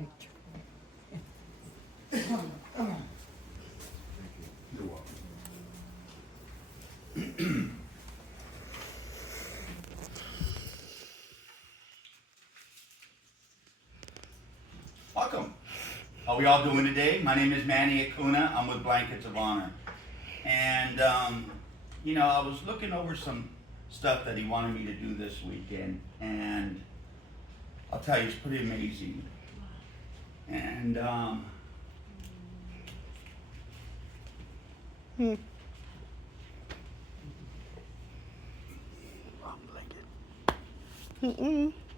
You're welcome. Welcome. How are we all doing today? My name is Manny Acuna. I'm with Blankets of Honor. And, you know, I was looking over some stuff that he wanted me to do this weekend. And I'll tell you, it's pretty amazing. And,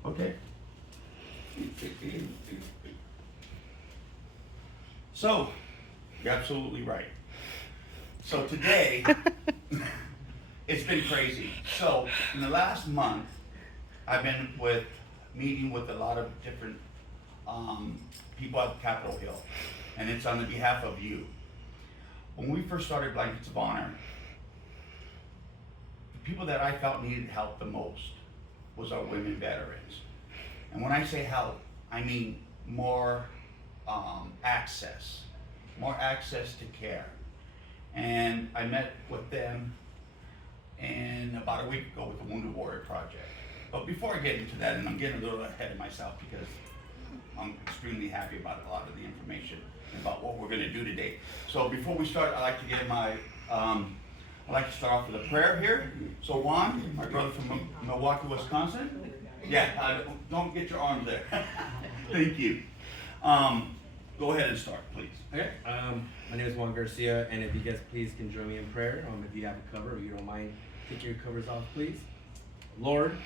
okay. So, you're absolutely right. So today, it's been crazy. So, in the last month, I've been meeting with a lot of different people at Capitol Hill, and it's on the behalf of you. When we first started Blankets of Honor, the people that I felt needed help the most was our women veterans. And when I say help, I mean more access to care. And I met with them about a week ago with the Wounded Warrior Project. But before I get into that, and I'm getting a little ahead of myself because I'm extremely happy about a lot of the information about what we're going to do today. So before we start, I'd like to get I'd like to start off with a prayer here. So Juan, my brother from Milwaukee, Wisconsin. Yeah, don't get your arms there. Thank you. Go ahead and start, please. Okay. My name is Juan Garcia, and if you guys please can join me in prayer. If you have a cover, or you don't mind taking your covers off, please. Lord,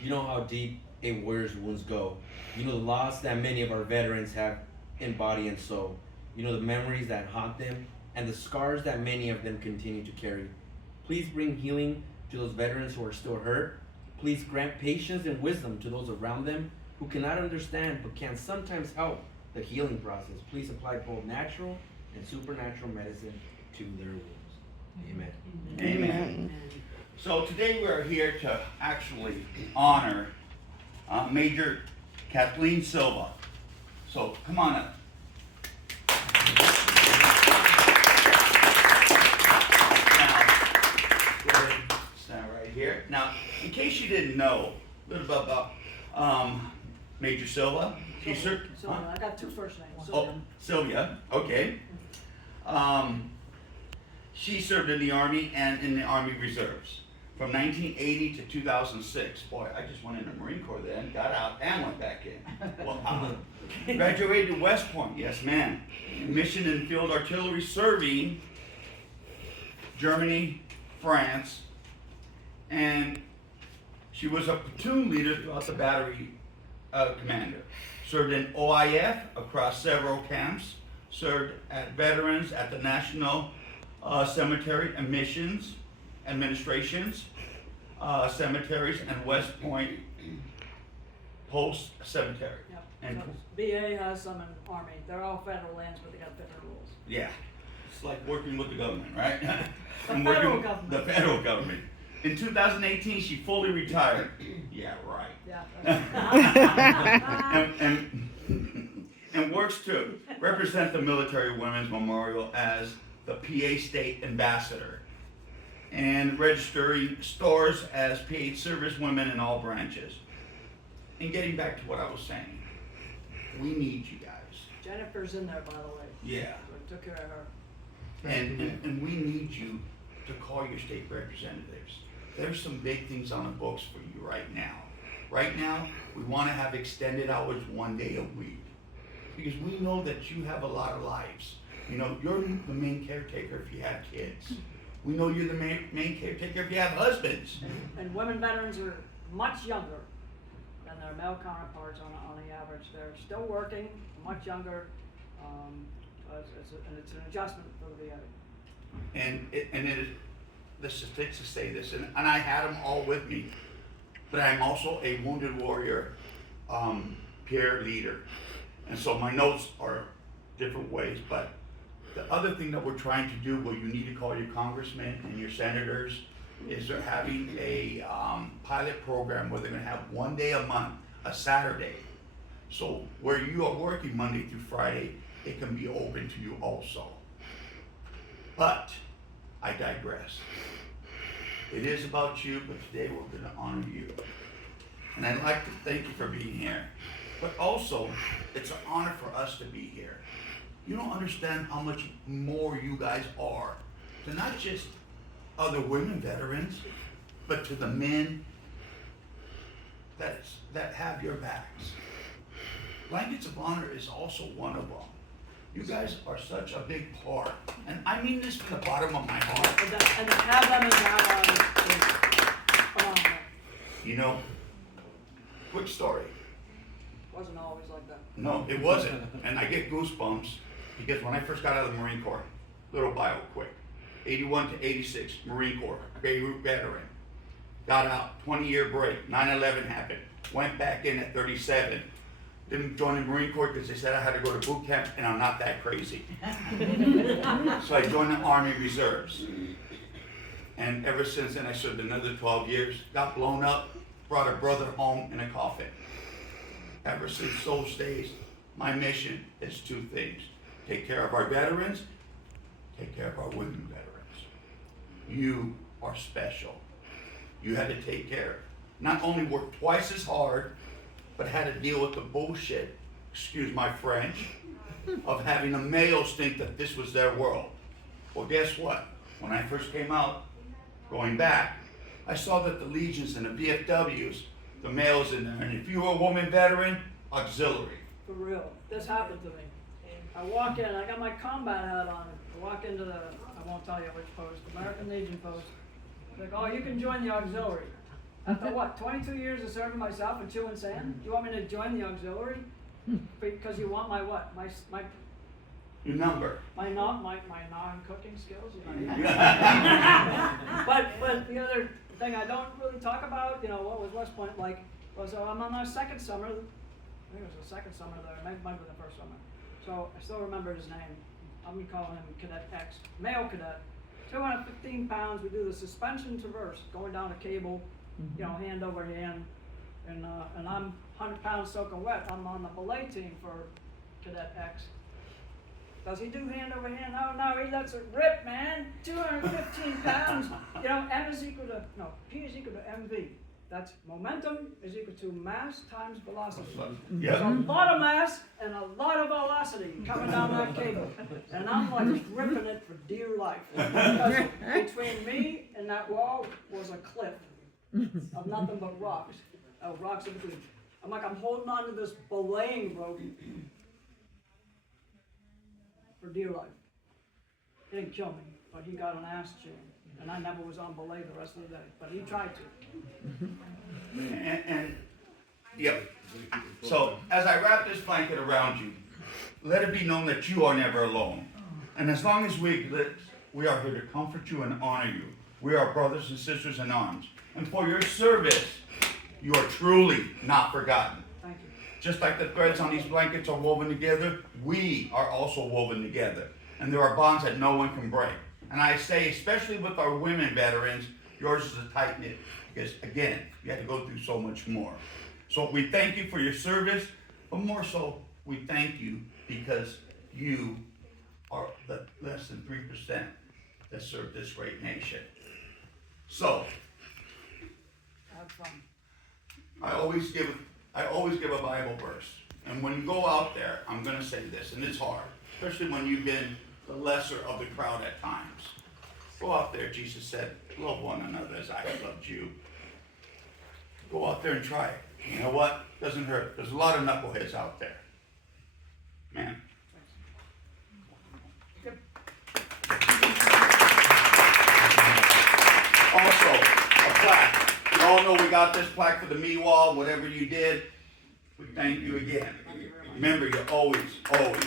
you know how deep a warrior's wounds go. You know the loss that many of our veterans have in body and soul. You know the memories that haunt them and the scars that many of them continue to carry. Please bring healing to those veterans who are still hurt. Please grant patience and wisdom to those around them who cannot understand but can sometimes help the healing process. Please apply both natural and supernatural medicine to their wounds. Amen. Amen. So today we are here to actually honor Major Kathleen Silvia. So come on up. Stand right here. Now, in case you didn't know, a little bit about Major Silvia. Silvia. I got two first names. Oh, Silvia. Okay. She served in the Army and in the Army Reserves from 1980 to 2006. Boy, I just went in the Marine Corps then, got out, and went back in. Wow. Graduated West Point, yes ma'am. Mission and Field Artillery, serving Germany, France, and she was a platoon leader throughout the battery commander. Served in OIF across several camps, served as veterans at the National Cemetery and Missions Administrations, cemeteries, and West Point Post Cemetery. Yep. And So BA has some in Army. They're all federal lands, but they got different rules. yeah, it's like working with the government, right? The federal government. The federal government. In 2018, she fully retired. Yeah, right. Yeah. and works to represent the Military Women's Memorial as the PA State Ambassador and registering stores as PA service women in all branches. And getting back to what I was saying, we need you guys. Jennifer's in there, by the way. Yeah. We took care of her. And we need you to call your state representatives. There's some big things on the books for you right now. Right now, we want to have extended hours 1 day a week. Because we know that you have a lot of lives. You know, you're the main caretaker if you have kids. We know you're the main caretaker if you have husbands. And women veterans are much younger than their male counterparts on the average. They're still working, much younger. It's an adjustment for the VA. And it is, the statistics say this, and I had them all with me, but I'm also a Wounded Warrior peer leader. And so my notes are different ways, but the other thing that we're trying to do, well, you need to call your congressmen and your senators, is they're having a pilot program where they're gonna have 1 day a month, a Saturday, So where you are working Monday through Friday, it can be open to you also. But I digress. It is about you, but today we're going to honor you. And I'd like to thank you for being here. But also, it's an honor for us to be here. You don't understand how much more you guys are to not just other women veterans, but to the men that have your backs. Blankets of Honor is also one of them. You guys are such a big part, and I mean this from the bottom of my heart. And to have them as allies is phenomenal. You know, quick story. Wasn't always like that. No, it wasn't, and I get goosebumps because when I first got out of the Marine Corps, little bio quick, 81 to 86, Marine Corps, Beirut veteran. Got out, 20-year break, 9/11 happened, went back in at 37. Didn't join the Marine Corps because they said I had to go to boot camp, and I'm not that crazy. So I joined the Army Reserves. And ever since then, I served another 12 years, got blown up, brought a brother home in a coffin. Ever since those days, my mission is two things. Take care of our veterans, take care of our women veterans. You are special. You had to take care. Not only work twice as hard, but had to deal with the bullshit, excuse my French, of having the males think that this was their world. Well, guess what? When I first came out, going back, I saw that the Legions and the VFWs, the males in there, and if you were a woman veteran, auxiliary. For real. This happened to me. I walk in, I got my combat hat on. I walk into the, I won't tell you which post, American Legion post. Like, oh, you can join the auxiliary. After what, 22 years of serving myself and chewing sand? You want me to join the auxiliary? Because you want my what? My Your number. my non-cooking skills? But the other thing I don't really talk about, you know, what was West Point like, was I'm on our second summer, I think it was the second summer there, might have been the first summer. So I still remember his name. I'm gonna call him Cadet X, male cadet. 215 pounds, we do the suspension traverse, going down a cable, you know, hand over hand. And I'm 100 pounds soaking wet. I'm on the belay team for Cadet X. Does he do hand over hand? No, he lets it rip, man. 215 pounds. You know, P is equal to MV. That's momentum is equal to mass times velocity. Yeah. There's a lot of mass and a lot of velocity coming down that cable. And I'm like gripping it for dear life. Because between me and that wall was a cliff of nothing but rocks. Rocks in between. I'm holding on to this belaying rope for dear life. He didn't kill me, but he got an ass chain. And I never was on belay the rest of the day, but he tried to. And yep. So as I wrap this blanket around you, let it be known that you are never alone. And as long as we exist, we are here to comfort you and honor you. We are brothers and sisters in arms. And for your service, you are truly not forgotten. Thank you. Just like the threads on these blankets are woven together, we are also woven together. And there are bonds that no one can break. And I say, especially with our women veterans, yours is a tight knit. Because again, you had to go through so much more. So we thank you for your service, but more so, we thank you because you are the less than 3% that serve this great nation. So, Have fun. I always give a Bible verse. And when you go out there, I'm going to say this, and it's hard, especially when you've been the lesser of the crowd at times. Go out there, Jesus said, love one another as I have loved you. Go out there and try it. You know what? Doesn't hurt. There's a lot of knuckleheads out there. Man. Also, a plaque. You all know we got this plaque for the me wall, whatever you did. We thank you again. Remember, you're always correct.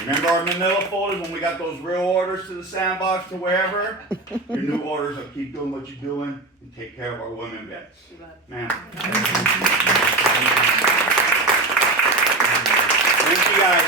Remember our manila folders when we got those real orders to the sandbox to wherever? Your new orders are keep doing what you're doing and take care of our women vets. Man. Thank you guys.